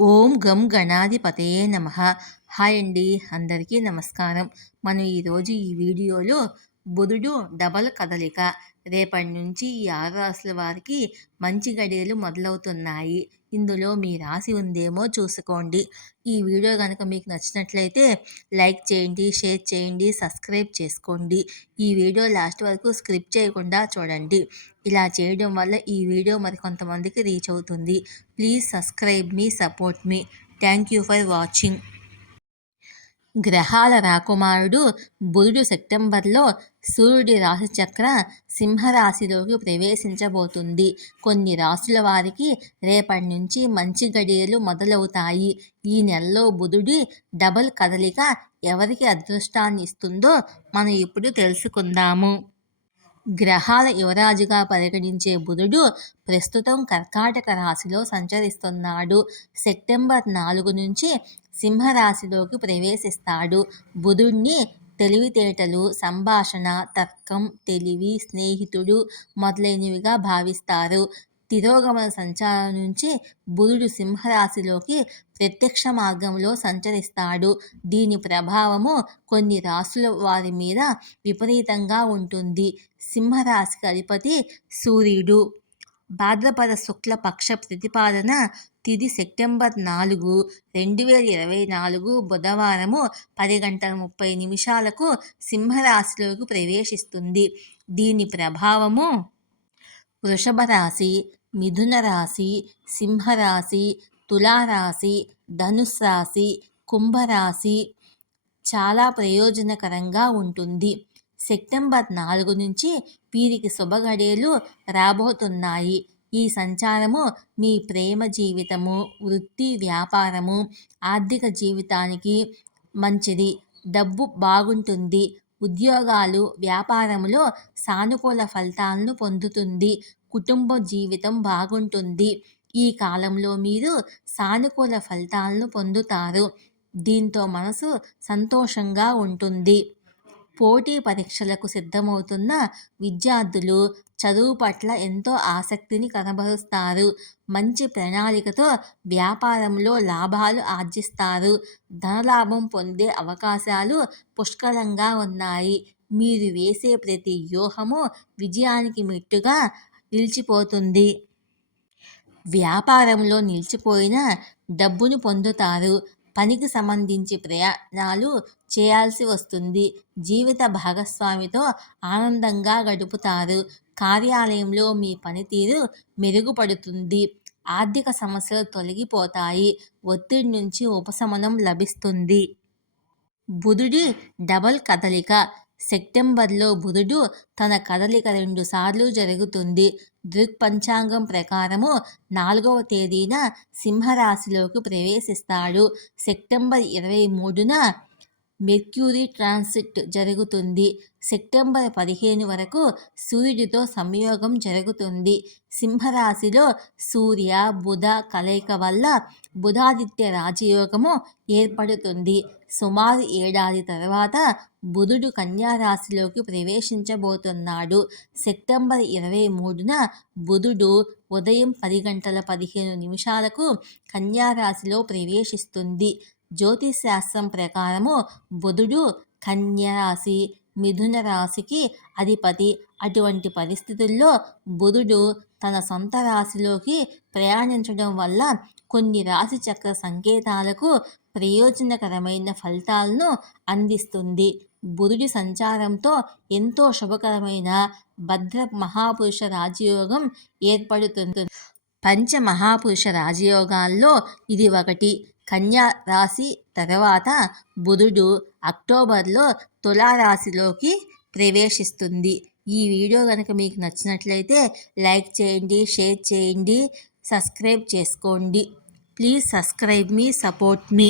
ఓం గం గణాధిపతయే నమ. హాయ్ అండి అందరికీ నమస్కారం. మనం ఈరోజు ఈ వీడియోలో బుధుడు డబల్ కదలిక. రేపటి నుంచి ఈ ఆరు రాసుల వారికి మంచి గడియలు మొదలవుతున్నాయి. ఇందులో మీ రాశి ఉందేమో చూసుకోండి. ఈ వీడియో కనుక మీకు నచ్చినట్లయితే లైక్ చేయండి షేర్ చేయండి సబ్స్క్రైబ్ చేసుకోండి. ఈ వీడియో లాస్ట్ వరకు స్క్రిప్ట్ చేయకుండా చూడండి. ఇలా చేయడం వల్ల ఈ వీడియో మరి కొంతమందికి రీచ్ అవుతుంది. ప్లీజ్ సబ్స్క్రైబ్ మీ support me. Thank you for watching. గ్రహాల రాకుమారుడు బుధుడు సెప్టెంబర్లో సూర్యుడి రాశిచక్ర సింహరాశిలోకి ప్రవేశించబోతుంది. కొన్ని రాశుల వారికి రేపటి నుంచి మంచి గడియలు మొదలవుతాయి. ఈ నెలలో బుధుడి డబల్ కదలిక ఎవరికి అదృష్టాన్ని ఇస్తుందో మనం ఇప్పుడు తెలుసుకుందాము. గ్రహాల యువరాజుగా పరిగణించే బుధుడు ప్రస్తుతం కర్కాటక రాశిలో సంచరిస్తున్నాడు. సెప్టెంబర్ నాలుగు నుంచి సింహరాశిలోకి ప్రవేశిస్తాడు. బుధుడిని తెలివితేటలు సంభాషణ తర్కం తెలివి స్నేహితుడు మొదలైనవిగా భావిస్తారు. తిరోగమన సంచారం నుంచి బుధుడు సింహరాశిలోకి ప్రత్యక్ష మార్గంలో సంచరిస్తాడు. దీని ప్రభావము కొన్ని రాసుల వారి మీద విపరీతంగా ఉంటుంది. సింహరాశికి అధిపతి సూర్యుడు. భాద్రపద శుక్ల పక్ష ప్రతిపాదన తిది సెప్టెంబర్ నాలుగు రెండు వేల ఇరవై నాలుగు బుధవారము పది గంటల ముప్పై నిమిషాలకు సింహరాశిలోకి ప్రవేశిస్తుంది. దీని ప్రభావము వృషభ రాశి మిథున రాశి సింహరాశి తులారాశి ధనుస్ రాశి కుంభరాశి చాలా ప్రయోజనకరంగా ఉంటుంది. సెప్టెంబర్ నాలుగు నుంచి వీరికి శుభగడియలు రాబోతున్నాయి. ఈ సంచారము మీ ప్రేమ జీవితము వృత్తి వ్యాపారము ఆర్థిక జీవితానికి మంచిది. డబ్బు బాగుంటుంది. ఉద్యోగాలు వ్యాపారంలో సానుకూల ఫలితాలను పొందుతుంది. కుటుంబ జీవితం బాగుంటుంది. ఈ కాలంలో మీరు సానుకూల ఫలితాలను పొందుతారు. దీంతో మనసు సంతోషంగా ఉంటుంది. పోటీ పరీక్షలకు సిద్ధమవుతున్న విద్యార్థులు చదువు పట్ల ఎంతో ఆసక్తిని కనబరుస్తారు. మంచి ప్రణాళికతో వ్యాపారంలో లాభాలు ఆర్జిస్తారు. ధనలాభం పొందే అవకాశాలు పుష్కలంగా ఉన్నాయి. మీరు వేసే ప్రతి వ్యూహము విజయానికి మెట్టుగా నిలిచిపోతుంది. వ్యాపారంలో నిలిచిపోయిన డబ్బును పొందుతారు. పనికి సంబంధించి ప్రయాణాలు చేయాల్సి వస్తుంది. జీవిత భాగస్వామితో ఆనందంగా గడుపుతారు. కార్యాలయంలో మీ పనితీరు మెరుగుపడుతుంది. ఆర్థిక సమస్యలు తొలగిపోతాయి. ఒత్తిడి నుంచి ఉపశమనం లభిస్తుంది. బుధుడి డబల్ కదలిక. సెప్టెంబర్లో బుధుడు తన కదలిక రెండుసార్లు జరుగుతుంది. దృక్పంచాంగం ప్రకారము నాలుగవ తేదీన సింహరాశిలోకి ప్రవేశిస్తాడు. సెప్టెంబర్ ఇరవై మూడున మెర్క్యూరీ ట్రాన్సిట్ జరుగుతుంది. సెప్టెంబర్ పదిహేను వరకు సూర్యుడితో సంయోగం జరుగుతుంది. సింహరాశిలో సూర్య బుధ కలయిక వల్ల బుధాదిత్య రాజయోగము ఏర్పడుతుంది. సుమారు ఏడాది తర్వాత బుధుడు కన్యారాశిలోకి ప్రవేశించబోతున్నాడు. సెప్టెంబర్ ఇరవై మూడున బుధుడు ఉదయం పది గంటల పదిహేను నిమిషాలకు కన్యారాశిలో ప్రవేశిస్తుంది. జ్యోతిష్ శాస్త్రం ప్రకారము బుధుడు కన్యరాశి మిథున రాశికి అధిపతి. అటువంటి పరిస్థితుల్లో బుధుడు తన సొంత రాశిలోకి ప్రయాణించడం వల్ల కొన్ని రాశి చక్ర సంకేతాలకు ప్రయోజనకరమైన ఫలితాలను అందిస్తుంది. బుధుడి సంచారంతో ఎంతో శుభకరమైన భద్ర మహాపురుష రాజయోగం ఏర్పడుతుంది. పంచ మహాపురుష రాజయోగాల్లో ఇది ఒకటి. కన్యా రాశి తర్వాత బుధుడు అక్టోబర్లో తులారాశిలోకి ప్రవేశిస్తుంది. ఈ వీడియో కనుక మీకు నచ్చినట్లయితే లైక్ చేయండి షేర్ చేయండి సబ్స్క్రైబ్ చేసుకోండి. ప్లీజ్ సబ్స్క్రైబ్ మీ సపోర్ట్ మీ.